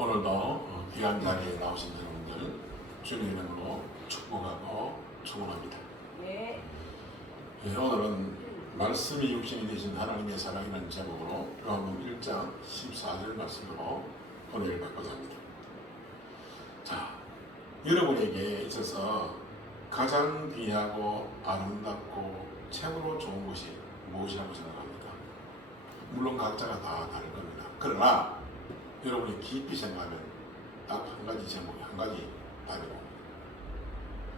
오늘도 귀한 자리에 나오신 여러분들 주님의 이름으로 축복하고 축원합니다. 네. 오늘은 말씀이 육신이 되신 하나님의 사랑이라는 제목으로 요한복음 1장 14절 말씀으로 은혜를 받고자 합니다. 자, 여러분에게 있어서 가장 귀하고 아름답고 최고로 좋은 것이 무엇이라고 생각합니다. 물론 각자가 다 다를 겁니다. 그러나 여러분이 깊이 생각하면 딱 한 가지 제목이 한 가지 답이고,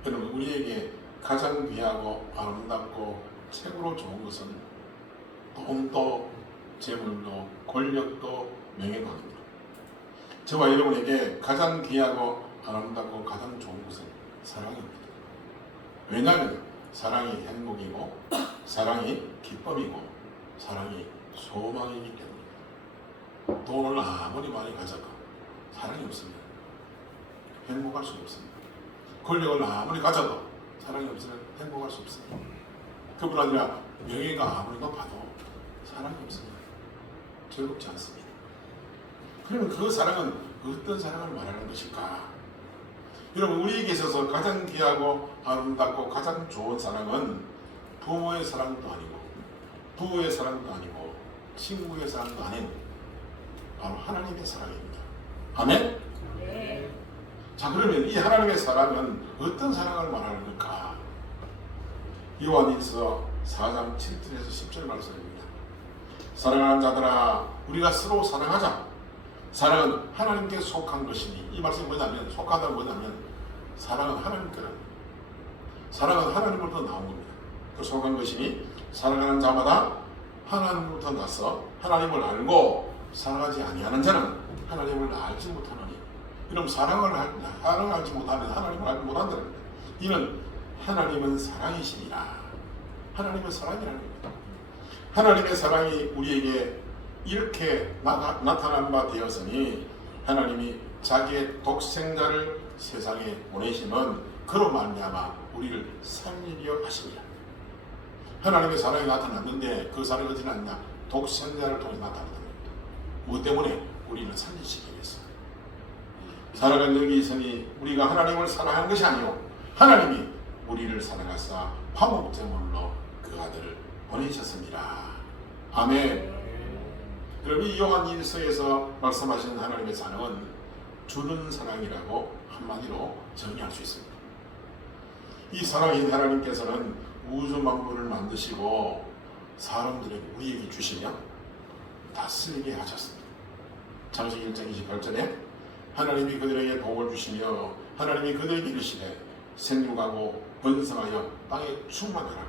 여러분 우리에게 가장 귀하고 아름답고 최고로 좋은 것은 돈도 재물도 권력도 명예도 아닙니다. 저와 여러분에게 가장 귀하고 아름답고 가장 좋은 것은 사랑입니다. 왜냐하면 사랑이 행복이고 사랑이 기쁨이고 사랑이 소망이기 때문입니다. 돈을 아무리 많이 가져가 사랑이 없으면 행복할 수 없습니다. 권력을 아무리 가져도 사랑이 없으면 행복할 수 없습니다. 그뿐 아니라 명예가 아무리 높아도 사랑이 없으면 즐겁지 않습니다. 그러면 그 사랑은 어떤 사랑을 말하는 것일까? 여러분, 우리에게 있어서 가장 귀하고 아름답고 가장 좋은 사랑은 부모의 사랑도 아니고 부부의 사랑도 아니고 친구의 사랑도 아닌 바로 하나님의 사랑입니다. 아멘? 네. 자, 그러면 이 하나님의 사랑은 어떤 사랑을 말하는 걸까? 요한일서 4장 7절에서 10절 말씀입니다. 사랑하는 자들아, 우리가 서로 사랑하자. 사랑은 하나님께 속한 것이니, 이 말씀이 뭐냐면, 속하다는 뭐냐면 사랑은 하나님께라는 겁니다. 사랑은 하나님으로부터 나온 겁니다. 그 속한 것이니 사랑하는 자마다 하나님으로부터 나서 하나님을 알고 사랑하지 아니하는 자는 하나님을 알지 못하노니. 이런 사랑을 알지 못하면 하나님을 알지 못한다는 겁니다. 이는 하나님은 사랑이시니라. 하나님은 사랑이라는 겁니다. 하나님의 사랑이 우리에게 이렇게 나타난 바 되었으니 하나님이 자기의 독생자를 세상에 보내심은 그로 말미암아 우리를 살리려 하십니다. 하나님의 사랑이 나타났는데 그 사랑이 어디 났냐? 독생자를 통해 나타났다. 무엇 때문에? 우리를 살리시기 위해서. 사랑은 여기 있으니 우리가 하나님을 사랑하는 것이 아니요 하나님이 우리를 사랑하사 화목제물로 그 아들을 보내셨습니다. 아멘. 그럼 이 요한 1서에서 말씀하시는 하나님의 사랑은 주는 사랑이라고 한마디로 정의할 수 있습니다. 이 사랑인 하나님께서는 우주 만물을 만드시고 사람들에게 우리에게 주시며 다스리게 하셨습니다. 창세기 1장 28절에 하나님이 그들에게 복을 주시며 하나님이 그들에게 이르시되 생육하고 번성하여 땅에 충만하라.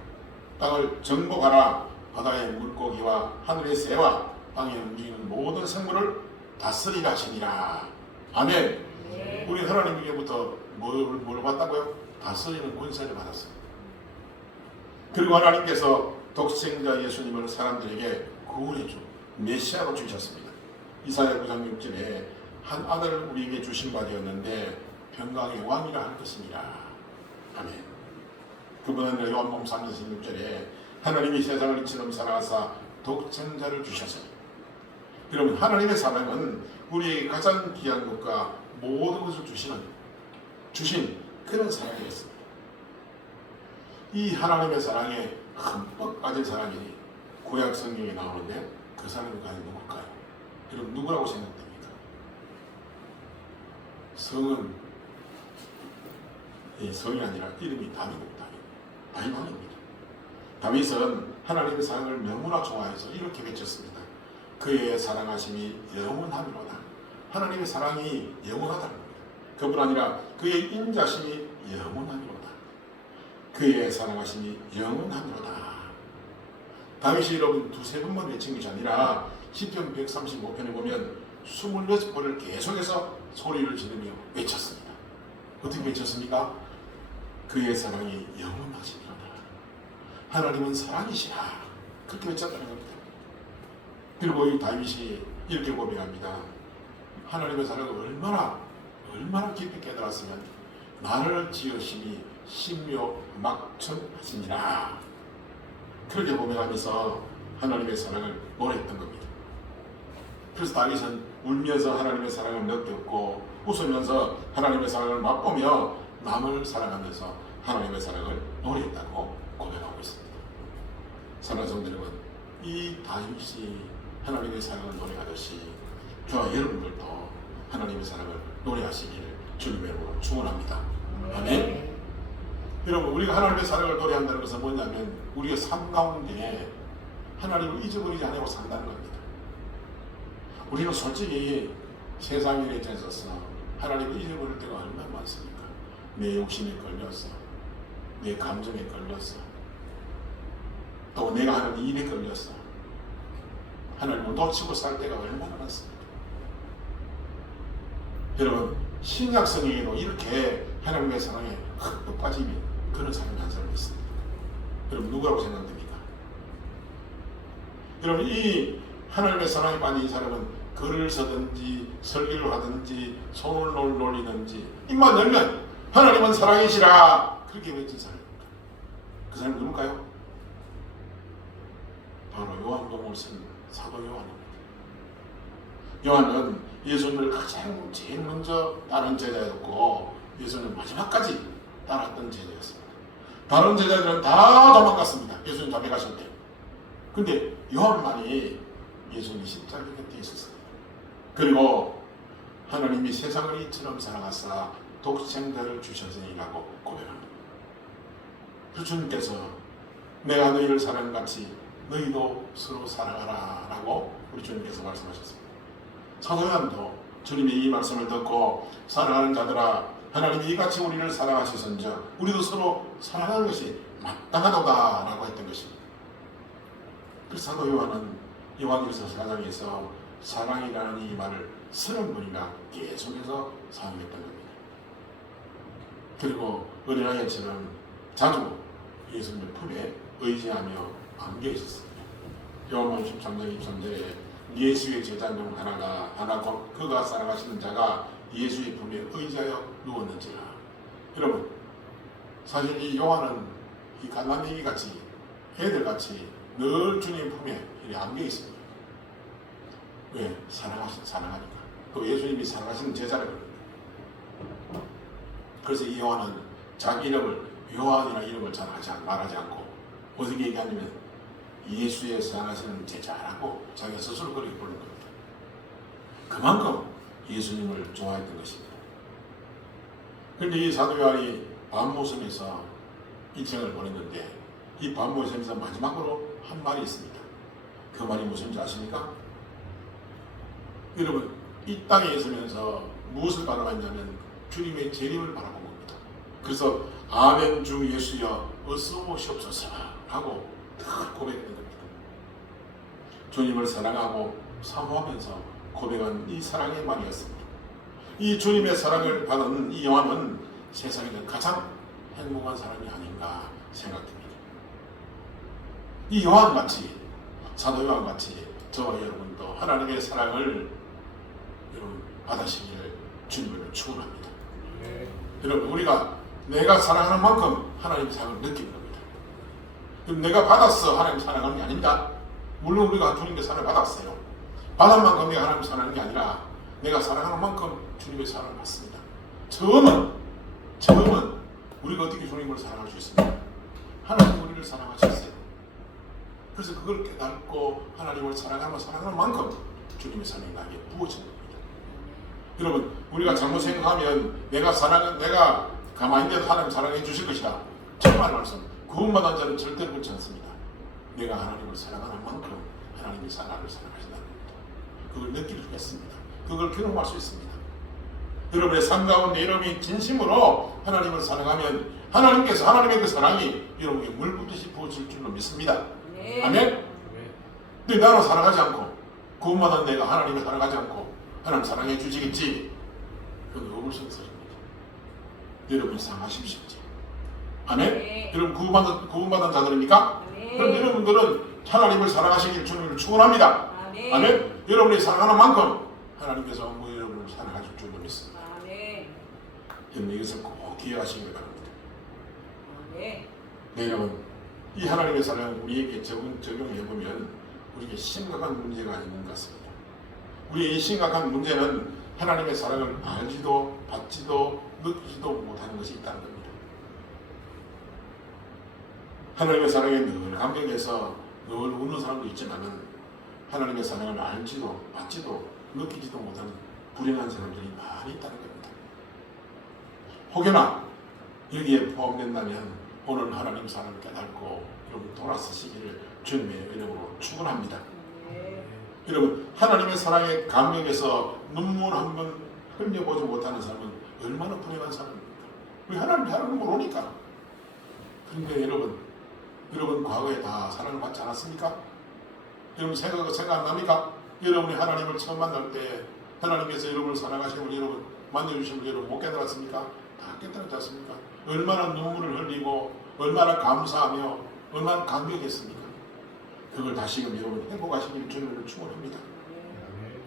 땅을 정복하라. 바다의 물고기와 하늘의 새와 땅에 움직이는 모든 생물을 다스리라 하시니라. 아멘. 네. 우리 하나님에게부터 뭘 받았다고요? 다스리는 권세를 받았어요. 그리고 하나님께서 독생자 예수님을 사람들에게 구원해 주 메시아로 주셨습니다. 이사야 9장 6절에 한 아들을 우리에게 주신 바 되었는데 평강의 왕이라 할 것입니다. 아멘. 그분은 요한복음 3장 16절에 하나님이 세상을 이처럼 사랑하사 독생자를 주셨습니다. 여러분, 하나님의 사랑은 우리에게 가장 귀한 것과 모든 것을 주신 그런 사랑이었습니다. 이 하나님의 사랑에 흠뻑 빠진 사람이 구약 성경에 나오는데 그 사람이 과연 누굴까요? 여러분, 누구라고 생각됩니까? 성이 아니라 이름이 다윗입니다. 다윗 왕입니다. 다윗은 하나님의 사랑을 너무나 좋아해서 이렇게 외쳤습니다. 그의 사랑하심이 영원하미로다. 하나님의 사랑이 영원하다는 겁니다. 그뿐 아니라 그의 인자심이 영원하미로다. 그의 사랑하심이 영원하미로다. 다윗이 여러분 두세 번만 외친 것이 아니라 시편 135편에 보면 26번을 계속해서 소리를 지르며 외쳤습니다. 어떻게 외쳤습니까? 그의 사랑이 영원하시리로다. 하나님은 사랑이시라. 그렇게 외쳤다는 겁니다. 그리고 이 다윗이 이렇게 고백합니다. 하나님의 사랑을 얼마나 깊이 깨달았으면 나를 지으시니 신묘 막천하시니라. 그렇게 고백하면서 하나님의 사랑을 노래했던 겁니다. 그래서 다윗은 울면서 하나님의 사랑을 느꼈고 웃으면서 하나님의 사랑을 맛보며 남을 사랑하면서 하나님의 사랑을 노래했다고 고백하고 있습니다. 사랑하는 성도 여러분, 이 다윗이 하나님의 사랑을 노래하듯이 저와 여러분들도 하나님의 사랑을 노래하시기를 주님의 이름으로 축원합니다. 아멘. 여러분, 우리가 하나님의 사랑을 노래한다는 것은 뭐냐면 우리가 삶 가운데 하나님을 잊어버리지 않고 산다는 겁니다. 우리는 솔직히 세상 일에 젖어서 하나님을 잊어버릴 때가 얼마나 많습니까? 내 욕심에 걸렸어, 내 감정에 걸렸어, 또 내가 하는 일에 걸렸어. 하나님을 놓치고 살 때가 얼마나 많습니까? 여러분, 신약 성경에도 이렇게 하나님의 사랑에 흠뻑 빠지면 그런 사람이 한 사람이 있습니다. 여러분, 누구라고 생각됩니까? 여러분, 이 하나님의 사랑에 빠진 이 사람은 글을 쓰든지 설교를 하든지 손을 놀리든지 입만 열면 하나님은 사랑이시라 그렇게 외친 사람입니다. 그 사람이 누굴까요? 바로 요한복음을 쓴 사도 요한입니다. 요한은 예수님을 가장 제일 먼저 따른 제자였고 예수님을 마지막까지 따랐던 제자였습니다. 다른 제자들은 다 도망갔습니다. 예수님 잡혀가실 때. 근데 요한만이 예수님이 십자가 곁에 있었습니다. 그리고 하나님이 세상을 이처럼 사랑하사 독생자를 주셨으니라고 고백합니다. 그 주님께서 내가 너희를 사랑같이 너희도 서로 사랑하라 라고 우리 주님께서 말씀하셨습니다. 사도 요한도 주님의 이 말씀을 듣고 사랑하는 자들아 하나님이 이같이 우리를 사랑하셨은즉 우리도 서로 사랑하는 것이 마땅하도다 라고 했던 것입니다. 그래서 사도 요한은 요한일서 4장에서 사랑이라는 이 말을 30번이나 계속해서 사용했던 겁니다. 그리고 어린아이처럼 자주 예수님의 품에 의지하며 안겨 있었습니다. 요한복음 13장 23절에 예수의 제자 중 하나 곧 그가 사랑하시는 자가 예수의 품에 의지하여 누웠는지라. 여러분, 사실 이 요한은 이 갓난아기 같이 애들같이 늘 주님 품에 이렇게 안겨 있습니다. 왜? 사랑하니까. 또 예수님이 사랑하시는 제자를 그럽니다. 그래서 이 요한은 자기 이름을 요한이나 이름을 잘 말하지 않고 어떻게 얘기하냐면 예수의 사랑하시는 제자라고 자기가 스스로 그렇게 부르는 겁니다. 그만큼 예수님을 좋아했던 것입니다. 그런데 이 사도 요한이 밤모섬에서 인생을 보냈는데 이 밤모섬에서 마지막으로 한 말이 있습니다. 그 말이 무슨지 아십니까? 여러분, 이 땅에 있으면서 무엇을 바라봤냐면 주님의 재림을 바라본 겁니다. 그래서 아멘 주 예수여 어서 오시옵소서 하고 딱 고백했던 겁니다. 주님을 사랑하고 사모하면서 고백한 이 사랑의 말이었습니다. 이 주님의 사랑을 받은 이 요한은 세상에서 가장 행복한 사람이 아닌가 생각됩니다. 이 요한같이 사도 요한같이 저와 여러분도 하나님의 사랑을 여러분 받으시기를 주님을 축원합니다. 여러분, 우리가 내가 사랑하는 만큼 하나님 사랑을 느끼는 겁니다. 그럼 내가 받았어 하나님 사랑하는 게 아닙니다. 물론 우리가 주님의 사랑을 받았어요. 받은 만큼 내가 하나님 사랑하는 게 아니라 내가 사랑하는 만큼 주님의 사랑을 받습니다. 처음은 우리가 어떻게 주님을 사랑할 수 있습니까? 하나님 우리를 사랑하셨어요. 그래서 그걸 깨닫고 하나님을 사랑하는 만큼 주님의 사랑이 나에게 부어지는 겁니다. 여러분, 우리가 잘못 생각하면 내가 가만히 있는데도 하나님 사랑해 주실 것이다. 정말 말씀. 구원받은 자는 절대로 그렇지 않습니다. 내가 하나님을 사랑하는 만큼 하나님이 나를 사랑하신다는 겁니다. 그걸 느낄 수 있습니다. 그걸 경험할 수 있습니다. 여러분의 삶 가운데 여러분이 진심으로 하나님을 사랑하면 하나님께서 하나님의 그 사랑이 여러분에게 물붓듯이 부어질 줄로 믿습니다. 네. 아멘? 근데 나는 사랑하지 않고 구원받은 내가 하나님을 사랑하지 않고 하나님 사랑해 주시겠지? 그건 어불성설입니다. 여러분이 사랑하십시오. 아멘? 네. 여러분 구원받은 자들입니까? 네. 그럼 여러분들은 하나님을 사랑하시기를 주님을 축원합니다. 아멘. 아멘? 여러분이 사랑하는 만큼 하나님께서 여러분을 사랑하실 줄로 믿습니다. 아멘. 여러분 이것을 꼭 기억하시기 바랍니다. 아멘. 네, 여러분, 이 하나님의 사랑을 우리에게 적용해보면 우리에게 심각한 문제가 있는 것 같습니다. 우리의 이 심각한 문제는 하나님의 사랑을 알지도 받지도 느끼지도 못하는 것이 있다는 겁니다. 하나님의 사랑에 늘 감격해서 늘 우는 사람도 있지만 하나님의 사랑을 알지도 받지도 느끼지도 못하는 불행한 사람들이 많이 있다는 겁니다. 혹여나 여기에 포함된다면 오늘 하나님 사랑을 깨닫고 여러분 돌아서시기를 주님의 이름으로 축원합니다. 여러분 하나님의 사랑에 감격해서 눈물 한 번 흘려보지 못하는 사람은 얼마나 불행한 사람입니까? 왜 하나님 사랑을 모르니까. 그런데 여러분 과거에 다 사랑을 받지 않았습니까? 여러분 생각 안 납니까? 여러분이 하나님을 처음 만날 때 하나님께서 여러분을 사랑하시고 여러분 만져주시면 여러분 못 깨달았습니까? 다 깨달았지 않습니까? 얼마나 눈물을 흘리고 얼마나 감사하며 얼마나 감격했습니까? 그걸 다시금 여러분 행복하시길 주님을 축원합니다.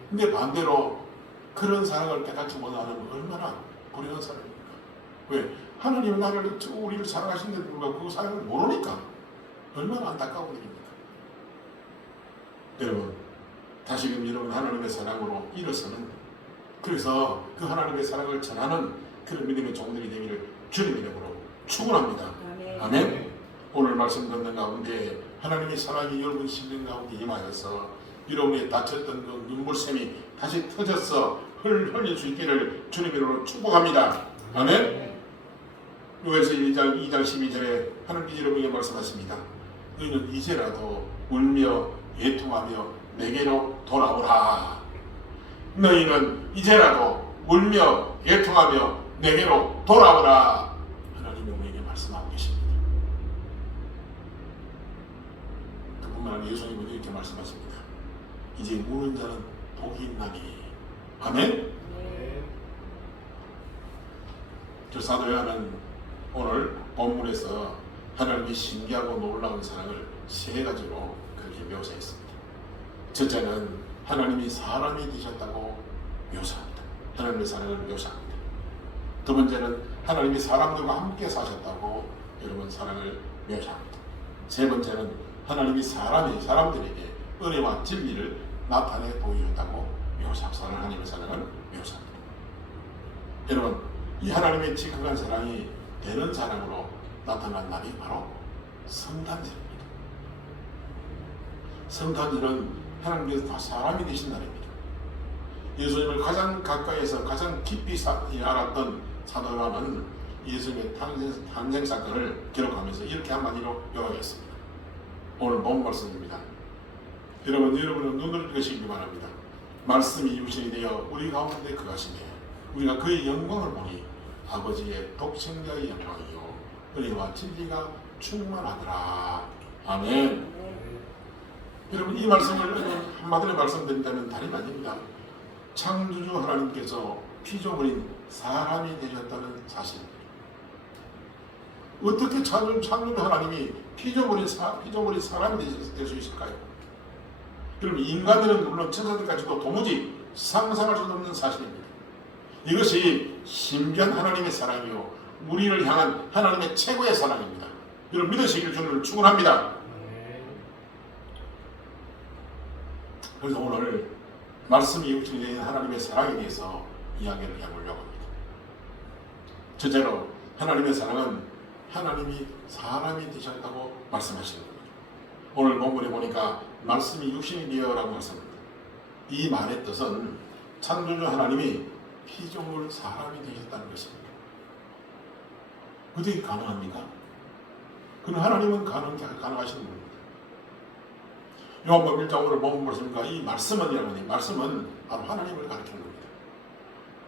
근데 반대로 그런 사랑을 깨닫지 못하는 얼마나 불행한 사람입니까? 왜? 하나님은 우리를 사랑하시는데 불구하고 그 사랑을 모르니까 얼마나 안타까운 일입니까? 여러분 다시금 여러분 하나님의 사랑으로 일어서는 그래서 그 하나님의 사랑을 전하는 그런 믿음의 종들이 되기를 주님 이름으로 축원합니다. 아멘. 오늘 말씀 듣는 가운데 하나님의 사랑이 여러분 심령 가운데 임하여서 여러분의 다쳤던 그 눈물샘이 다시 터져서 흘릴 수 있기를 주님 이름으로 축복합니다. 아멘. 요에서 2장 12절에 하나님께서 여러분에게 말씀하십니다. 너희는 이제라도 울며 애통하며 내게로 돌아오라. 너희는 이제라도 울며 애통하며 내게로 돌아오라. 하나님이 우리에게 말씀하고 계십니다. 그뿐만 아니라 예수님은 이렇게 말씀하십니다. 이제 우는 자는 복이 있나니. 아멘. 저 사도 요한은 오늘 본문에서 하나님의 신기하고 놀라운 사랑을 세 가지로 그렇게 묘사했습니다. 첫째는 하나님이 사람이 되셨다고 묘사합니다. 하나님의 사랑을 묘사합니다. 두 번째는 하나님이 사람들과 함께 사셨다고 여러분 사랑을 묘사합니다. 세 번째는 하나님이 사람들에게 은혜와 진리를 나타내 보이셨다고 묘사합니다. 하나님의 사랑을 묘사합니다. 여러분 이 하나님의 지극한 사랑이 되는 사랑으로 나타난 날이 바로 성탄절입니다. 성탄절은 하나님께서 다 사람이 되신 날입니다. 예수님을 가장 가까이에서 가장 깊이 알았던 사도 요한은 예수님의 탄생 사건을 기록하면서 이렇게 한마디로 요약했습니다. 오늘 본 말씀입니다. 여러분은 눈을 뜨시기 바랍니다. 말씀이 육신이 되어 우리 가운데 거하시며 우리가 그의 영광을 보니 아버지의 독생자의 영광이요 은혜와 진리가 충만하더라. 아멘. 여러분 이 말씀을 한마디로 말씀드린다면 다름이 아닙니다. 창조주 하나님께서 피조물인 사람이 되셨다는 사실입니다. 어떻게 창조주 하나님이 피조물인 사람이 될 수 있을까요? 여러분 인간들은 물론 천사들까지도 도무지 상상할 수 없는 사실입니다. 이것이 신비한 하나님의 사랑이요 우리를 향한 하나님의 최고의 사랑입니다. 여러분 믿으시길 주님을 축원합니다. 그래서 오늘 말씀이 육신이 된 하나님의 사랑에 대해서 이야기를 해보려고 합니다. 첫째로 하나님의 사랑은 하나님이 사람이 되셨다고 말씀하시는 겁니다. 오늘 본문에 보니까 말씀이 육신이 되어라고 말씀합니다. 이 말의 뜻은 창조주 하나님이 피조물 사람이 되셨다는 것입니다. 어떻게 가능합니까? 그는 하나님은 가능하신 분입니다. 요한복음 1장 오늘 본문 말씀입니까? 이 말씀은 바로 하나님을 가리키는 겁니다.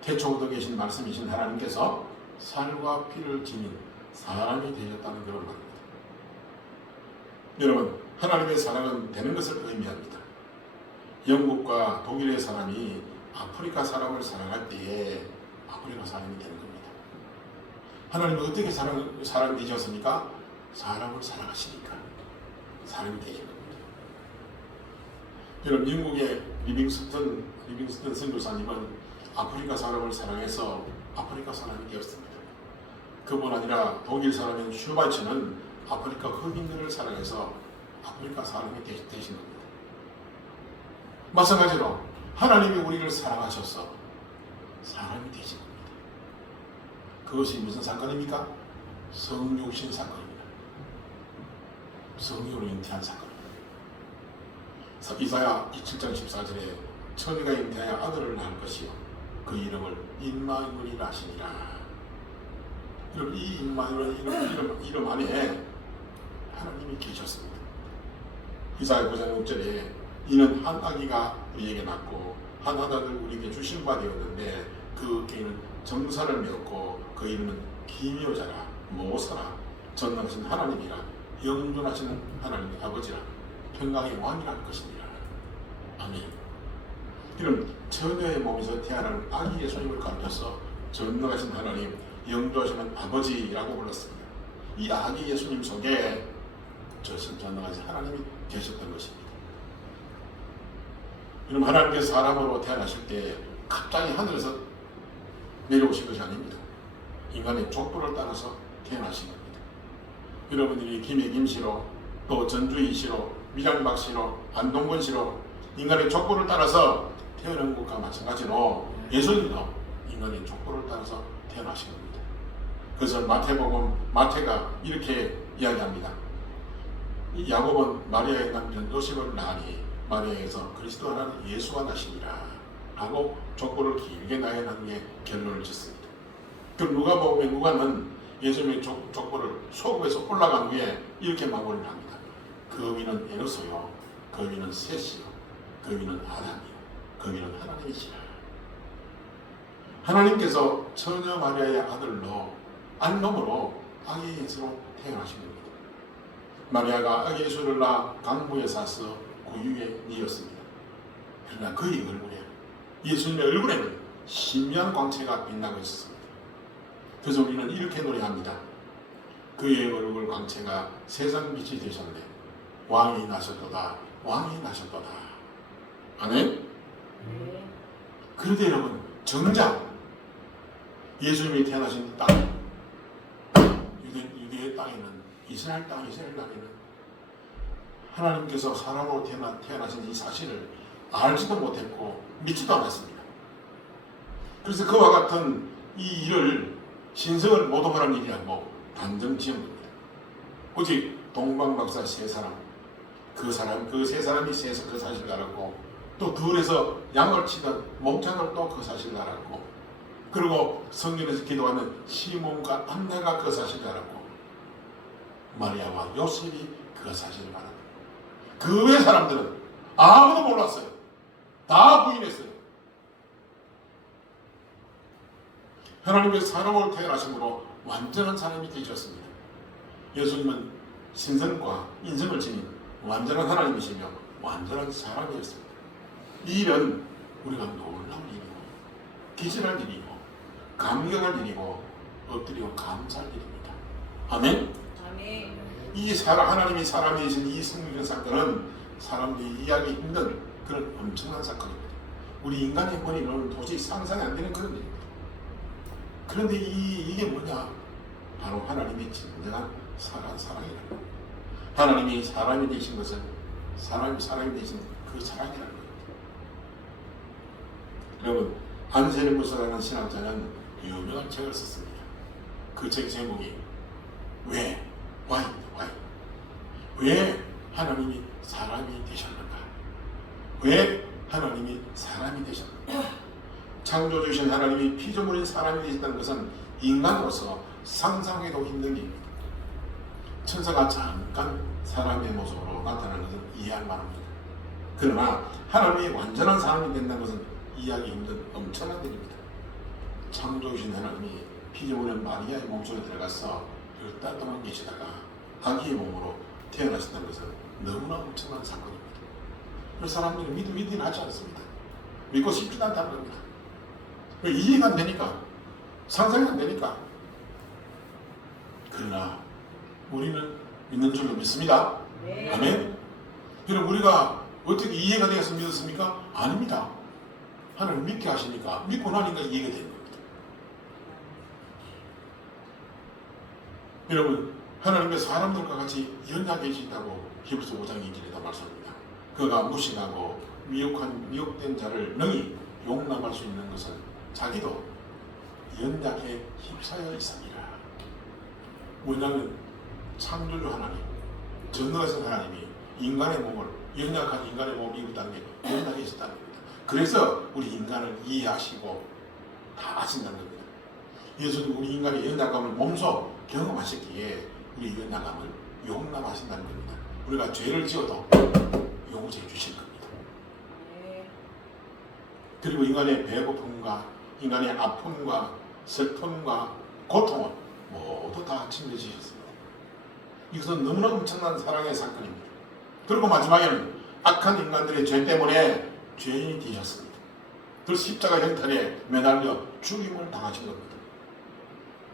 태초부터 계신 말씀이신 하나님께서 살과 피를 지닌 사람이 되셨다는 그런 말입니다. 여러분 하나님의 사랑은 되는 것을 의미합니다. 영국과 독일의 사람이 아프리카 사람을 사랑할 때에 아프리카 사람이 되는 겁니다. 하나님은 어떻게 사람이 되셨습니까? 사람을 사랑하시니까 사람이 되신 겁니다. 여러분 영국의 리빙스턴 선교사님은 아프리카 사람을 사랑해서 아프리카 사람이 되었습니다. 그뿐 아니라 독일 사람인 슈바이처는 아프리카 흑인들을 사랑해서 아프리카 사람이 되신 겁니다. 마찬가지로 하나님이 우리를 사랑하셔서 사람이 되신 겁니다. 그것이 무슨 사건입니까? 성육신 사건입니다. 성육으로 잉태한 사건입니다. 이사야 27장 14절에 처녀가 잉태하여 아들을 낳을 것이요 그 이름을 임마누엘이라 하시니라. 이 임마누엘 이름 안에 하나님이 계셨습니다. 이사야 9장 6절에 이는 한 아기가 우리에게 낳고 한 아들을 우리에게 주신 바 되었는데 그 개는 정사를 메웠고 그 이름은 기묘자라 모사라 전능하신 하나님이라 영존하시는 하나님의 아버지라 평강의 왕이라 할 것이니라. 아멘. 이런 처녀의 몸에서 태어난 아기 예수님을 가르쳐서 전능하신 하나님 영존하시는 아버지라고 불렀습니다. 이 아기 예수님 속에 전능하신 하나님이 계셨던 것입니다. 여러분, 하나님께서 사람으로 태어나실 때 갑자기 하늘에서 내려오신 것이 아닙니다. 인간의 족보를 따라서 태어나신 겁니다. 여러분들이 김해 김씨로 또 전주희 씨로 밀양박 씨로 안동건 씨로 인간의 족보를 따라서 태어난 것과 마찬가지로 예수님도 인간의 족보를 따라서 태어나신 겁니다. 그래서 마태복음 마태가 이렇게 이야기합니다. 야곱은 마리아의 남편 요셉을 낳으니 마리아에서 그리스도 하나님 예수가 나시니라 하고 족보를 길게 나열한 후에 결론을 짓습니다. 그 누가는 예수님의 족보를 소급해서 올라간 후에 이렇게 마무리를 합니다. 그 위는 에노소요 그 위는 셋이요 그 위는 아담이요 그 위는 하나님이시라. 하나님께서 처녀 마리아의 아들로 안놈으로 아기 예수로 태어나신 겁니다. 마리아가 아기 예수를 낳아 강부에 사서 구유에 뉘었습니다. 그러나 그의 얼굴에 예수님의 얼굴에는 신비한 광채가 빛나고 있었습니다. 그래서 우리는 이렇게 노래합니다. 그의 얼굴 광채가 세상 빛이 되셨네. 왕이 나셨도다. 왕이 나셨도다. 아멘? 그런데 여러분, 정작 예수님이 태어나신 땅, 유대의 땅에는 이스라엘 땅에는 하나님께서 사람으로 태어나신 이 사실을 알지도 못했고 믿지도 않았습니다. 그래서 그와 같은 이 일을 신성을 모독하는 일이라고 단정 지은 겁니다. 오직 동방박사 세 사람, 그 세 사람이 세서 그 사실을 알았고 또 들에서 양을 치던 목장을 또 그 사실을 알았고 그리고 성전에서 기도하는 시몬과 안나가 그 사실을 알았고 마리아와 요셉이 그 사실을 알았고 그 외 사람들은 아무도 몰랐어요. 다 부인했어요. 하나님의 사람으로 태어나심으로 완전한 사람이 되셨습니다. 예수님은 신성과 인성을 지닌 완전한 하나님이시며 완전한 사람이었습니다. 이 일은 우리가 놀라운 일이고 기절할 일이고 감격할 일이고 엎드리고 감사할 일입니다. 아멘? 아멘. 이 하나님이 사람이 되신 이 성경 사건은 사람들이 이해하기 힘든 그런 엄청난 사건입니다. 우리 인간의 머리로는 도저히 상상이 안 되는 그런 일입니다. 그런데 이게 뭐냐? 바로 하나님의 진정한 사랑이라는 거예요. 하나님이 사람이 되신 것은 사람이 되신 그 사랑이라는 거예요. 여러분, 안세르무스라는 신학자는 유명한 책을 썼습니다. 그 책 제목이 왜? 왜 하나님이 사람이 되셨는가? 왜 하나님이 사람이 되셨는가? 창조주신 하나님이 피조물인 사람이 되셨다는 것은 인간으로서 상상해도 힘든 일입니다. 천사가 잠깐 사람의 모습으로 나타나는 것은 이해할 만합니다. 그러나 하나님이 완전한 사람이 된다는 것은 이해하기 힘든 엄청난 일입니다. 창조주신 하나님이 피조물인 마리아의 몸속에 들어가서 그 따뜻한 계시다가 아기의 몸으로 태어나신다는 것은 너무나 엄청난 사건입니다. 그래서 사람들이 믿긴 하지 않습니다. 믿고 싶지도 않다는 겁니다. 이해가 안 되니까, 상상이 안 되니까. 그러나 우리는 믿는 줄로 믿습니다. 네. 아멘. 그럼 우리가 어떻게 이해가 되어서 믿었습니까? 아닙니다. 하나님 믿게 하시니까 믿고 나니까 이해가 되는 겁니다. 여러분, 하나님의 사람들과 같이 연약해지다고 히브리서 5장 2절에도 말씀합니다. 그가 무식하고 미혹된 자를 능히 용납할 수 있는 것은 자기도 연약에 휩싸여 있습니다. 왜냐하면 창조주 하나님, 전능하신 하나님이 인간의 몸을, 연약한 인간의 몸을 입었다는 게 연약해 있었다는 겁니다. 그래서 우리 인간을 이해하시고 다 아신다는 겁니다. 예수님 우리 인간의 연약함을 몸소 경험하셨기에 우리 연약함을 용납하신다는 겁니다. 우리가 죄를 지어도 용서해 주실 겁니다. 그리고 인간의 배고픔과 인간의 아픔과 슬픔과 고통을 모두 다 챙겨주셨습니다. 이것은 너무나 엄청난 사랑의 사건입니다. 그리고 마지막에는 악한 인간들의 죄 때문에 죄인이 되셨습니다. 그 십자가 형탈에 매달려 죽임을 당하신 겁니다.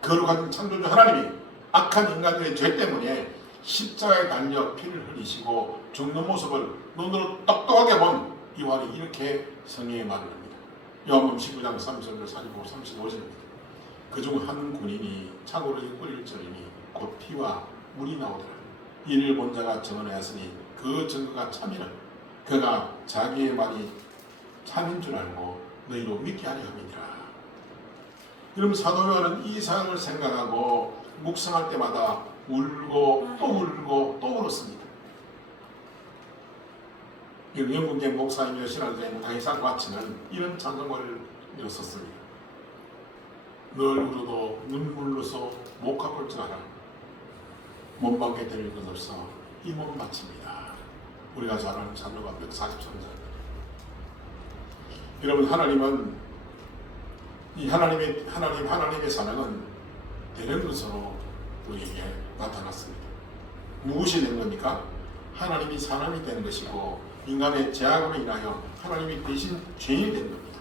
거룩한 창조주 하나님이 악한 인간들의 죄 때문에 십자가에 달려 피를 흘리시고 죽는 모습을 눈으로 똑똑하게 본 요한이 이렇게 성경에 말을 합니다. 요한복음 19장 30절 45, 35절입니다. 그중 한 군인이 창으로 끌릴 절이니 곧 피와 물이 나오더라. 이를 본 자가 증언하였으니 그 증거가 참이라. 그가 자기의 말이 참인 줄 알고 너희로 믿게 하려 함이니라. 그럼 사도 요한은 이 상황을 생각하고 묵상할 때마다 울고 또 울고 또 울었습니다. 영국의 목사이며 신학자인 아이삭 와츠는 이런 찬송가를 썼습니다. 널 울어도 눈물로서 못 갚을 줄 알아. 못 받게 될 것 없어 이 몸 바칩니다. 우리가 잘 아는 찬송가 143절. 여러분, 하나님은 이 하나님의 사랑은 되는 것으로 우리에게 나타났습니다. 무엇이 된 겁니까? 하나님이 사람이 된 것이고 인간의 죄악으로 인하여 하나님이 대신 죄인이 된 겁니다.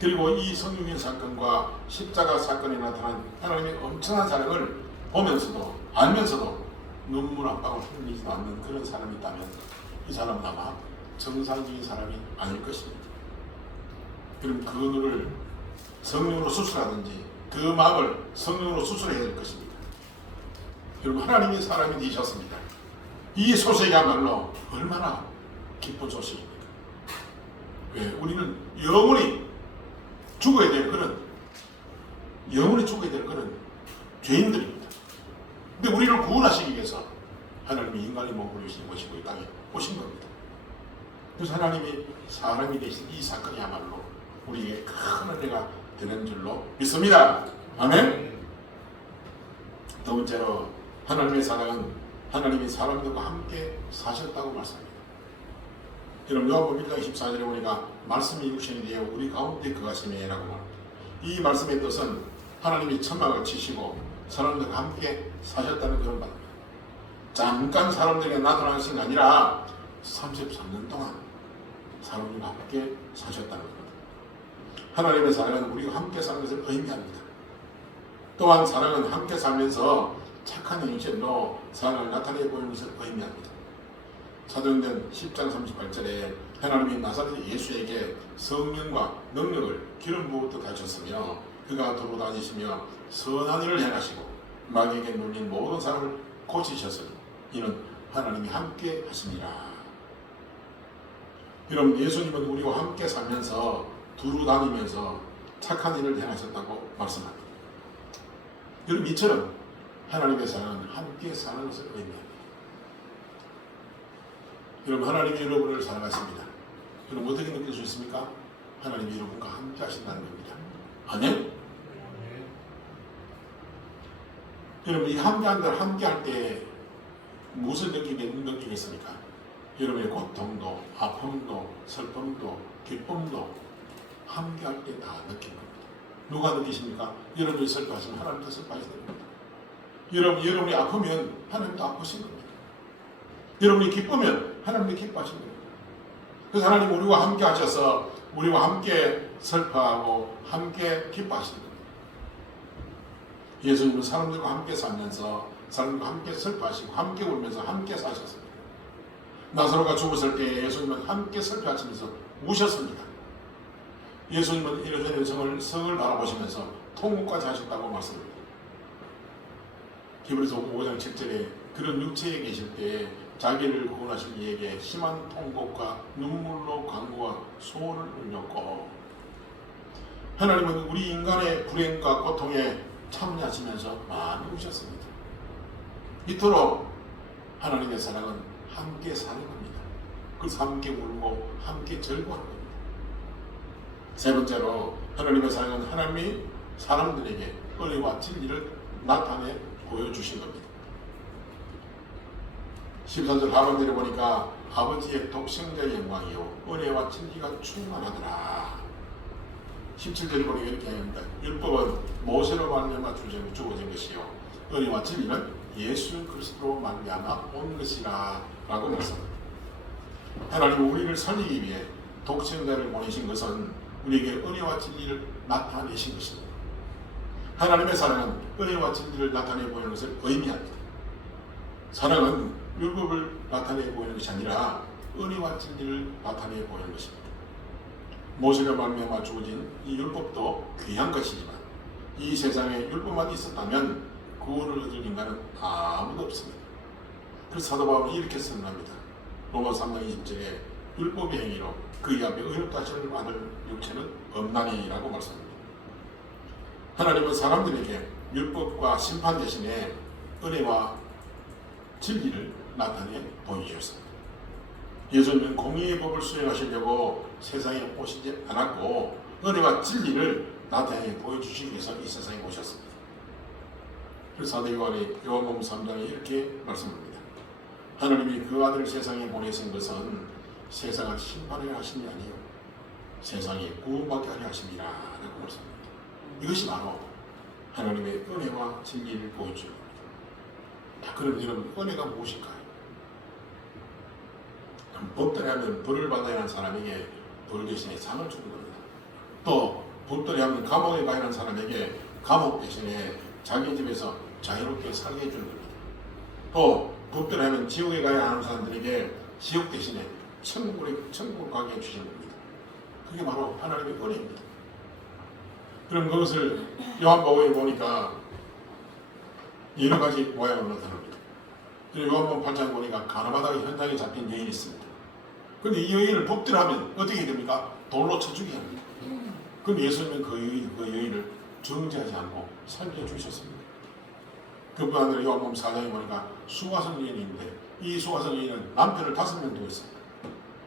그리고 이 성육인 사건과 십자가 사건에 나타난 하나님의 엄청난 사랑을 보면서도 알면서도 눈물 한 방울 흘리지도 않는 그런 사람이 있다면 이 사람은 아마 정상적인 사람이 아닐 것입니다. 그럼 그 눈을 성령으로 수술하든지 그 마음을 성령으로 수술해야 될 것입니다. 여러분, 하나님의 사람이 되셨습니다. 이 소식이야말로 얼마나 기쁜 소식입니까? 왜? 우리는 영원히 죽어야 될 그런 죄인들입니다. 근데 우리를 구원하시기 위해서 하나님이 인간의 몸을 입으신 것이고 이 땅에 오신 겁니다. 그래서 하나님이 사람이 되신 이 사건이야말로 우리에게 큰 은혜가 되는 줄로 믿습니다. 아멘. 두 번째로 하나님의 사랑은 하나님이 사람들과 함께 사셨다고 말씀합니다. 여러분, 요한복음 1장 14절에 보니까 말씀이 육신이 되어 우리 가운데 거하시매라고 말합니다. 이 말씀의 뜻은 하나님이 천막을 치시고 사람들과 함께 사셨다는 그런 말입니다. 잠깐 사람들에게 나타나신 게 아니라 33년 동안 사람들과 함께 사셨다는 겁니다. 하나님의 사랑은 우리가 함께 사는 것을 의미합니다. 또한 사랑은 함께 살면서 착한 행실로 사랑을 나타내 보이는 것을 의미합니다. 사도행전 10장 38절에 하나님이 나사렛 예수에게 성령과 능력을 기름 부어 가셨으며 그가 돌아다니시며 선한 일을 행하시고 마귀에게 눌린 모든 사람을 고치셨으니 이는 하나님이 함께 하시니라. 여러분, 예수님은 우리와 함께 살면서 두루 다니면서 착한 일을 행하셨다고 말씀합니다. 여러분, 이처럼 하나님의 사랑은 함께 사는 것을 의미합니다. 여러분, 하나님이 여러분을 사랑하십니다. 여러분, 어떻게 느낄 수 있습니까? 하나님이 여러분과 함께 하신다는 겁니다. 아멘? 여러분, 이 함께 할 때 무엇을 느끼겠습니까? 여러분의 고통도, 아픔도, 슬픔도, 기쁨도 함께 할 때 다 느낀 겁니다. 누가 느끼십니까? 여러분이 슬퍼하시면 하나님도 슬퍼하시는 겁니다. 여러분이 아프면 하나님도 아프신 겁니다. 여러분이 기쁘면 하나님도 기뻐하신 겁니다. 그래서 하나님 우리와 함께 하셔서 우리와 함께 슬퍼하고 함께 기뻐하시는 겁니다. 예수님은 사람들과 함께 살면서 사람들과 함께 슬퍼하시고 함께 울면서 함께 사셨습니다. 나사로가 죽었을 때 예수님은 함께 슬퍼하시면서 우셨습니다. 예수님은 이르자의 성을 바라보시면서 통곡까지 하셨다고 말씀합니다. 히브리서 5장 7절에 그런 육체에 계실 때 자기를 구원하신 이에게 심한 통곡과 눈물로 간구와 소원을 울렸고, 하나님은 우리 인간의 불행과 고통에 참여하시면서 많이 우셨습니다. 이토록 하나님의 사랑은 함께 사는 겁니다. 그래서 함께 울고 함께 절구하는 겁니다. 세 번째로 하나님의 사랑은 하나님이 사람들에게 은혜와 진리를 나타내 보여주신 겁니다. 14절 하반절에 보니까 아버지의 독생자의 영광이요 은혜와 진리가 충만하더라. 17절에 보니까 이렇게 합니다. 율법은 모세로 말미암아 주어진 것이요 은혜와 진리는 예수 그리스도로 말미암아 온 것이라 라고 말씀합니다. 하나님은 우리를 살리기 위해 독생자를 보내신 것은 우리에게 은혜와 진리를 나타내신 것입니다. 하나님의 사랑은 은혜와 진리를 나타내 보이는 것을 의미합니다. 사랑은 율법을 나타내 보이는 것이 아니라 은혜와 진리를 나타내 보이는 것입니다. 모세로 말미암아 주어진 이 율법도 귀한 것이지만 이 세상에 율법만 있었다면 구원을 얻을 인간은 아무도 없습니다. 그래서 사도 바울은 이렇게 선언합니다. 로마서 3장 20절에 율법의 행위로 그의 앞에 의롭다 하심을 받을 육체는 없나니라고 말씀합니다. 하나님은 사람들에게 율법과 심판 대신에 은혜와 진리를 나타내 보여주셨습니다. 예수님은 공의의 법을 수행하시려고 세상에 오시지 않았고 은혜와 진리를 나타내 보여주시기 위해서 이 세상에 오셨습니다. 그래서 사도 요한이 요한복음 3장에 이렇게 말씀합니다. 하나님이 그 아들을 세상에 보내신 것은 세상을 심판하려 하심이 아니요 세상에 구원받게 하려 하심이라 라고 말씀합니다. 이것이 바로 하나님의 은혜와 진리를 보여주는 겁니다. 자, 그럼 여러분 은혜가 무엇일까요? 법대로 하면 벌을 받아야 하는 사람에게 벌 대신에 상을 주는 겁니다. 또 법대로 하면 감옥에 가야 하는 사람에게 감옥 대신에 자기 집에서 자유롭게 살게 해주는 겁니다. 또 법대로 하면 지옥에 가야 하는 사람들에게 지옥 대신에 천국을 가게 해주시는 겁니다. 그게 바로 하나님의 은혜입니다. 그럼 그것을 요한복음에 보니까 여러 가지 모양으로 나타납니다. 요한복음 8장 보니까 가나바다 현장에 잡힌 여인이 있습니다. 그런데 이 여인을 법대로 하면 어떻게 됩니까? 돌로 쳐 죽게 합니다. 그럼 예수님은 그 여인을 정죄하지 않고 살려주셨습니다. 그뿐 아니라 요한복음 4장에 보니까 수가성 여인인데 이 수가성 여인은 남편을 5명 두고 있습니다.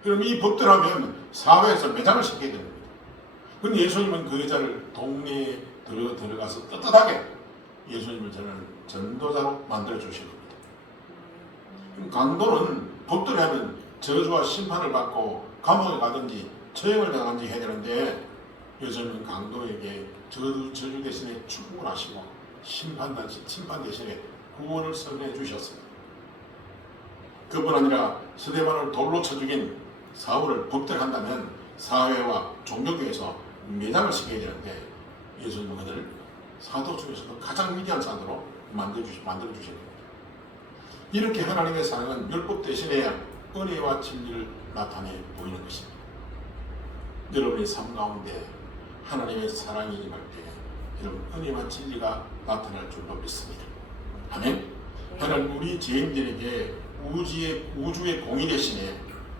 그럼 이 법대로 하면 사회에서 매장을 시켜야 됩니다. 그런데 예수님은 그 여자를 동네에 들어가서 떳떳하게 예수님을 저는 전도자로 만들어 주신 겁니다. 그럼 강도는 법대로 하면 저주와 심판을 받고 감옥에 가든지 처형을 당하든지 해야 되는데 예수님은 강도에게 저주 대신에 축복을 하시고 심판 대신에 구원을 선언해 주셨습니다. 그뿐 아니라 스데반을 돌로 쳐 죽인 사울을 법대로 한다면 사회와 종교계에서 매장을 시켜야 되는데 예수님은 그들을 사도 중에서도 가장 위대한 사도로 만들어 주신 겁니다. 이렇게 하나님의 사랑은 율법 대신에 은혜와 진리를 나타내 보이는 것입니다. 여러분의 삶 가운데 하나님의 사랑이 임할 때 여러분 은혜와 진리가 나타날 줄로 믿습니다. 아멘. 하나님 우리 죄인들에게 우주의 공의 대신에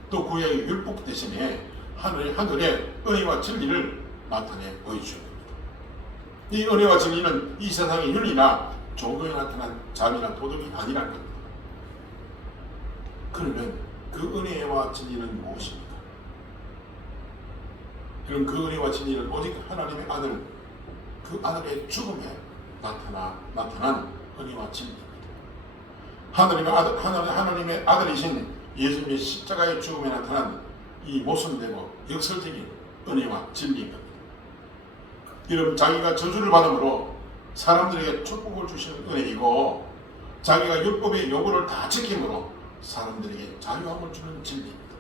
또 구약의 율법 대신에 하늘의 은혜와 진리를 나타내 보여주는 겁니다. 이 은혜와 진리는 이 세상의 윤리나 종교에 나타난 자비나 도덕이 아니라는 겁니다. 그러면 그 은혜와 진리는 무엇입니까? 그럼 그 은혜와 진리는 오직 하나님의 아들, 그 아들의 죽음에 나타난 은혜와 진리입니다. 하나님의 아들이신 예수님의 십자가의 죽음에 나타난 이 모순되고 역설적인 은혜와 진리인 겁니다. 여러분 자기가 저주를 받음으로 사람들에게 축복을 주시는 은혜이고 자기가 율법의 요구를 다 지킴으로 사람들에게 자유함을 주는 진리입니다.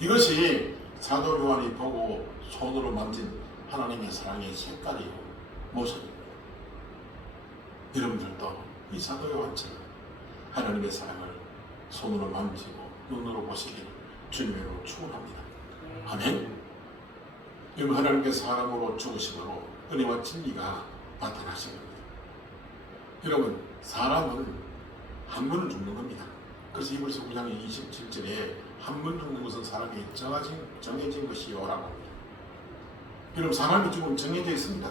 이것이 사도 요한이 보고 손으로 만진 하나님의 사랑의 색깔이고 모습입니다. 여러분들도 이 사도 요한처럼 하나님의 사랑을 손으로 만지고 눈으로 보시기를 주님으로 축원합니다. 아멘. 여러분 하나님께서 사람으로 죽으심으로 은혜와 진리가 나타나신 겁니다. 여러분 사람은 한 번은 죽는 겁니다. 그래서 이불서 9장 27절에 한 번 죽는 것은 사람이 정해진 것이요라고 합니다. 여러분 사람이 죽으면 정해져 있습니다.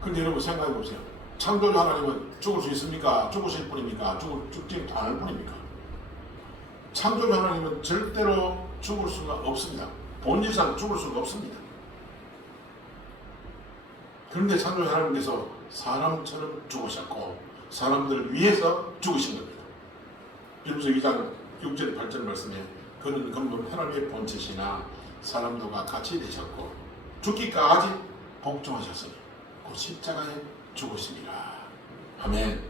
그런데 여러분 생각해 보세요. 창조주 하나님은 죽을 수 있습니까? 죽으실 분입니까? 죽지 않을 분입니까? 창조주 하나님은 절대로 죽을 수가 없습니다. 본질상 죽을 수가 없습니다. 그런데 창조주 하나님께서 사람처럼 죽으셨고 사람들을 위해서 죽으신 겁니다. 빌립보서 2장 6절 8절 말씀에 그는 그러면 하나님의 본체시나 사람들과 같이 되셨고 죽기까지 복종하셨으니 그 십자가에 죽으시니라. 아멘.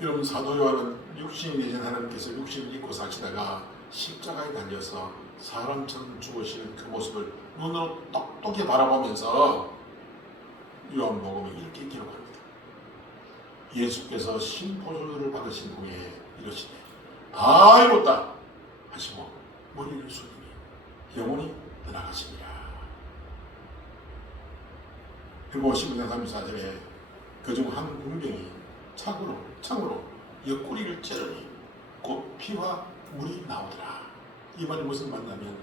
여러분 사도 요한은 육신이 되신 하나님께서 육신을 입고 사시다가 십자가에 달려서 사람처럼 죽으시는 그 모습을 눈으로 똑똑히 바라보면서 요한복음에 이렇게 기록합니다. 예수께서 심포도를 받으신 후에 이러시되 다 이뤘다 하시고 머리를 숙이니 영혼이 떠나가시니라. 그리고 15장 34절에 그중 한 군병이 창으로 옆구리를 찌르니 곧 피와 물이 나오더라. 이 말이 무슨 말이냐면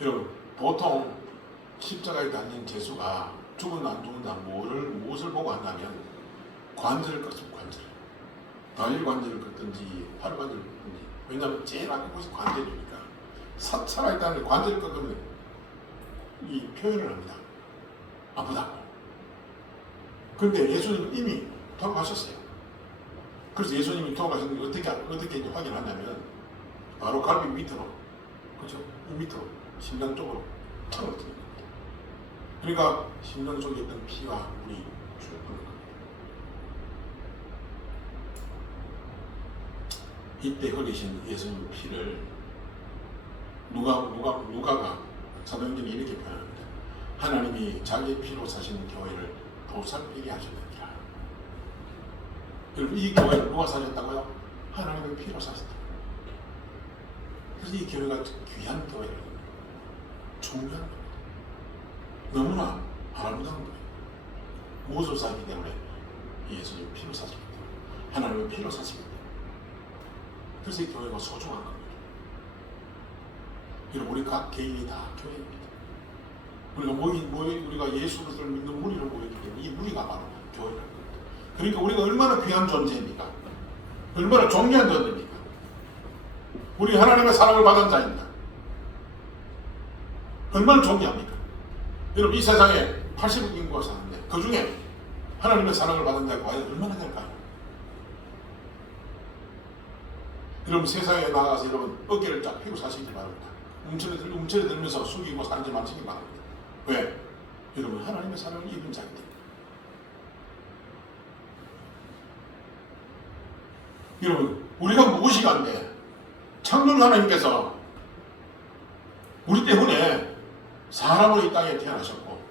여러분 보통 십자가에 달린 죄수가 죽은 안 죽는다 무엇을 보고 한다면 관절을 꺾습니다. 다리 관절을 꺾든지 팔 관절을 꺾든지. 왜냐하면 제일 아픈 것이 관절이니까. 살아있다는 관절을 꺾으면 이 표현을 합니다. 아프다고. 그런데 예수님은 이미 돌아가셨어요. 그래서 예수님이 돌아가셨는데 어떻게 확인하냐면 바로 갈비 밑으로, 그렇죠? 이 밑으로 심장 쪽으로 창을 뚫는 겁니다. 그러니까 심장 속에 있던 피와 물이 쭉 흐르는 겁니다. 이때 흘리신 예수님 피를 누가가 사도행전에 이렇게 표현합니다. 하나님이 자기의 피로 사시는 교회를 보살피게 하셨느니라. 여러분 이 교회를 누가 사셨다고요? 하나님의 피로 사셨다. 그래서 이 교회가 귀한 교회라는 겁니다. 중요한 겁니다. 너무나 아름다운 거예요. 무엇을 사기 때문에? 예수님 피로 사시기 때문에. 하나님의 피로 사시기 때문에. 그래서 이 교회가 소중한 겁니다. 여러분 우리 각 개인이 다 교회입니다. 우리가 예수 그리스도를 믿는 무리로 모였기 때문에 이 무리가 바로 교회라는 겁니다. 그러니까 우리가 얼마나 귀한 존재입니까? 얼마나 존귀한 존재입니까? 우리 하나님의 사랑을 받은 자입니다. 얼마나 존귀합니까? 여러분 이 세상에 80억 인구가 사는데 그 중에 하나님의 사랑을 받은 자가 과연 얼마나 될까요? 여러분 세상에 나가서 여러분 어깨를 쫙 펴고 사시기 바랍니다. 움츠러들면서 숙이고 살지 마시기 바랍니다. 왜? 여러분 하나님의 사랑을 입은 자인데. 여러분 우리가 무엇이 간데 창조주 하나님께서 우리 때문에 사람으로 이 땅에 태어나셨고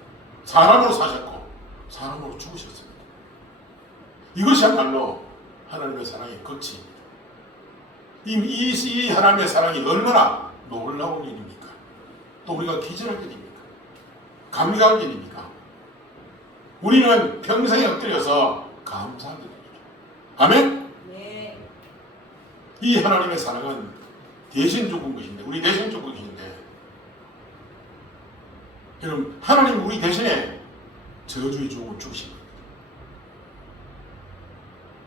사람으로 사셨고 사람으로 죽으셨습니다. 이것이야말로 하나님의 사랑의 끝입니다. 이 하나님의 사랑이 얼마나 놀라운 일입니까? 또 우리가 기절할 일입니까? 감격할 일입니까? 우리는 평생에 엎드려서 감사할 일입니다. 아멘? 네. 이 하나님의 사랑은 대신 죽은 것인데 우리 대신 죽은 것인데 여러분 하나님 우리 대신에 저주의 죽음을 죽으신 겁니다.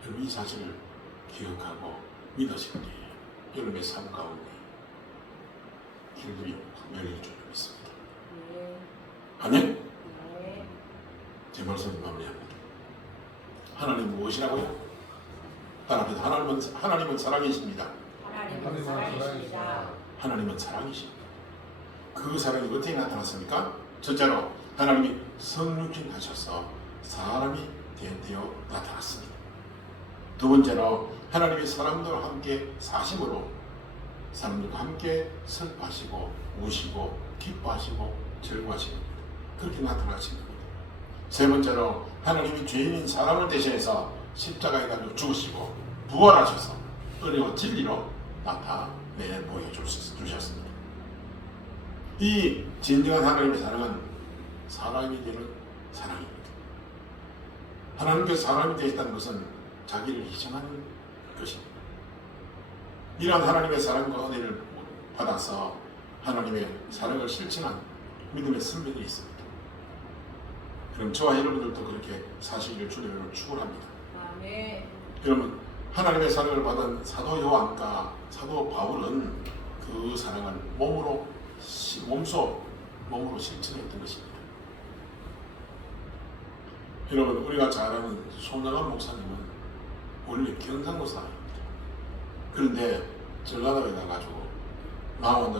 여러분 이 사실을 기억하고 믿으시는 게 여러분의 삶 가운데 길들이 열릴 줄 믿습니다. 네. 아멘? 네. 제 말씀을 마무리합니다. 하나님 무엇이라고요? 따라합니다. 하나님은 사랑이십니다. 하나님은 사랑이십니다. 하나님은 사랑이십니다. 그 사랑이 어떻게 나타났습니까? 첫째로 하나님이 성육신 하셔서 사람이 되어 나타났습니다. 두 번째로 하나님이 사람들과 함께 사심으로 사람들과 함께 슬퍼하시고 우시고 기뻐하시고 즐거워하시는 겁니다. 그렇게 나타나신 겁니다. 세 번째로 하나님이 죄인인 사람을 대신해서 십자가에 달려 죽으시고 부활하셔서 은혜와 진리로 나타내 보여주셨습니다. 이 진정한 하나님의 사랑은 사람이 되는 사랑입니다. 하나님께서 사람이 되셨다는 것은 자기를 희생하는 것입니다. 이러한 하나님의 사랑과 은혜를 받아서 하나님의 사랑을 실천한 믿음의 선배들이 있습니다. 그럼 저와 여러분들도 그렇게 사시기를 주님으로 축원합니다. 아멘. 여러분, 하나님의 사랑을 받은 사도 요한과 사도 바울은 그 사랑을 몸으로 실천했던 것입니다. 여러분, 우리가 잘 아는 손영환 목사님은 원래 경상도 사람입니다. 그런데 전라도에 나가지고 나 혼자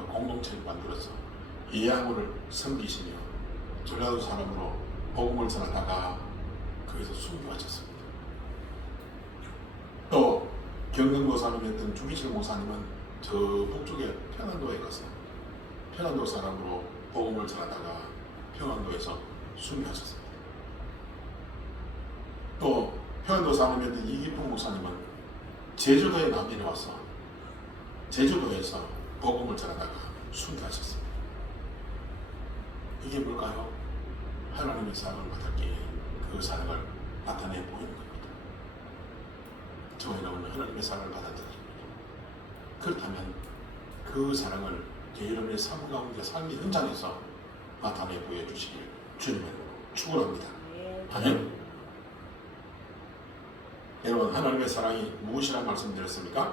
공동체를 만들어서 예양원을 섬기시며 전라도 사람으로 복음을 전하다가 거기서 순교하셨습니다. 또 경상도 사람이었던 주기철 목사님은 저 북쪽에 평안도에 가서 평안도 사람으로 복음을 전하다가 평안도에서 순교하셨습니다. 또 평안도 사람이었던 이기풍 목사님은 제주도에 내려와서 제주도에서 복음을 전하다가 순교하셨습니다. 이게 뭘까요? 하나님의 사랑을 받았기에 그 사랑을 나타내 보이는 겁니다. 저와 여러분은 하나님의 사랑을 받았다. 그렇다면 그 사랑을 여러분의 삶 가운데 삶의 현장에서 나타내 보여주시길 주님을 축원합니다. 아멘. 여러분, 하나님의 사랑이 무엇이라고 말씀드렸습니까?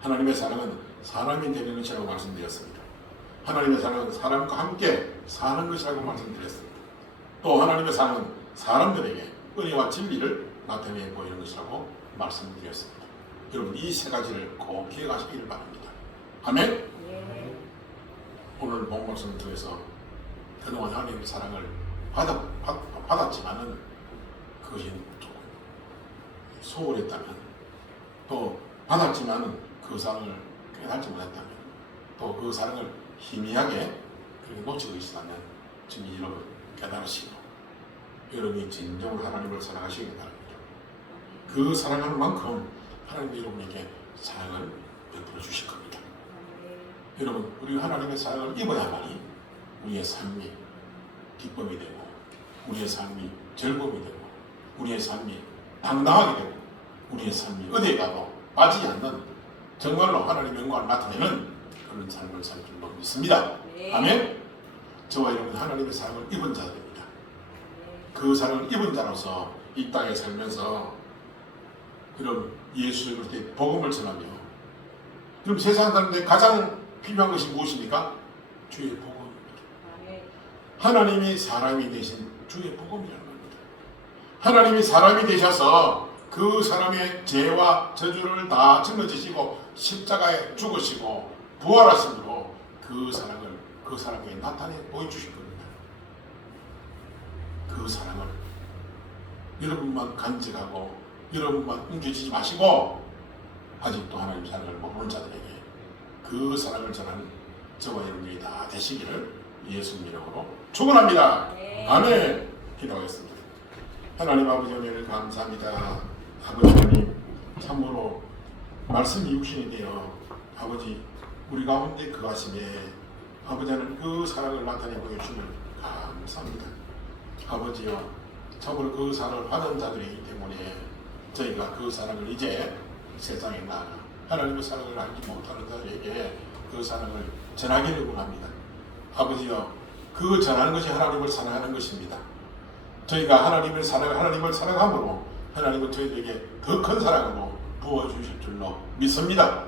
하나님의 사랑은 사람이 되는 것이라고 말씀드렸습니다. 하나님의 사랑은 사람과 함께 사는 것이라고 말씀드렸습니다. 또 하나님의 사랑은 사람들에게 은혜와 진리를 나타내 보이는 것이라고 말씀드렸습니다. 여러분, 이 세 가지를 꼭 기억하시기를 바랍니다. 아멘. 네. 오늘 본 말씀을 통해서 그동안 하나님의 사랑을 받았지만은 그것이 조금 소홀했다면, 또 받았지만은 그 사랑을 깨닫지 못했다면, 또 그 사랑을 희미하게 그렇게 놓치고 있었다면 지금 여러분 깨달으시고 여러분이 진정으로 하나님을 사랑하시기 바랍니다. 그 사랑하는 만큼 하나님이 여러분에게 사랑을 베풀어 주실 겁니다. 여러분, 우리가 하나님의 사랑을 입어야만이 우리의 삶이 기쁨이 되고, 우리의 삶이 즐거움이 되고, 우리의 삶이 당당하게 되고, 우리의 삶이 어디에 가도 빠지지 않는 정말로 하나님의 영광을 나타내는 그런 삶을 살 줄로 믿습니다. 네. 아멘. 저와 여러분 하나님의 사랑을 입은 자들입니다. 그 사랑을 입은 자로서 이 땅에 살면서 그럼 예수의 그렇게 복음을 전하며, 그럼 세상 사람들이 가장 필요한 것이 무엇입니까? 주의 복음입니다. 하나님이 사람이 되신 주의 복음이라는 겁니다. 하나님이 사람이 되셔서 그 사람의 죄와 저주를 다 짊어지시고 십자가에 죽으시고 부활하심으로 그 사랑을 그 사람에게 나타내 보여주실 겁니다. 그 사랑을 여러분만 간직하고 여러분만 옮겨지지 마시고 아직도 하나님 사랑을 모르는 자들에게 그 사랑을 전하는 저와 여러분들이 다 되시기를 예수님 이름으로 축원합니다. 네. 아멘. 기도하겠습니다. 하나님 아버지 은혜를 감사합니다. 아버지 하나님, 참으로 말씀 이루신이 되어 아버지 우리 가운데 거하심에 아버지 하나님 그 사랑을 나타내 보여주시면 감사합니다. 아버지여, 참으로 그 사랑을 받은 자들이기 때문에 저희가 그 사랑을 이제 세상에 나가 하나님의 사랑을 알지 못하는 자들에게 그 사랑을 전하기를 원합니다. 아버지여, 그 전하는 것이 하나님을 사랑하는 것입니다. 저희가 하나님을 사랑함으로 하나님은 저희에게 더 큰 사랑으로 부어주실 줄로 믿습니다.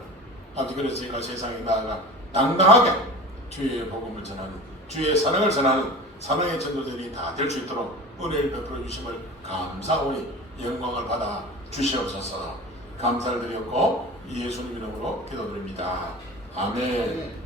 아버지, 그래서 저희가 세상에 나아가 당당하게 주의 복음을 전하는, 주의 사랑을 전하는 사랑의 전도들이 다 될 수 있도록 은혜를 베풀어 주심을 감사하오니 영광을 받아 주시옵소서. 감사를 드렸고 예수님 이름으로 기도드립니다. 아멘.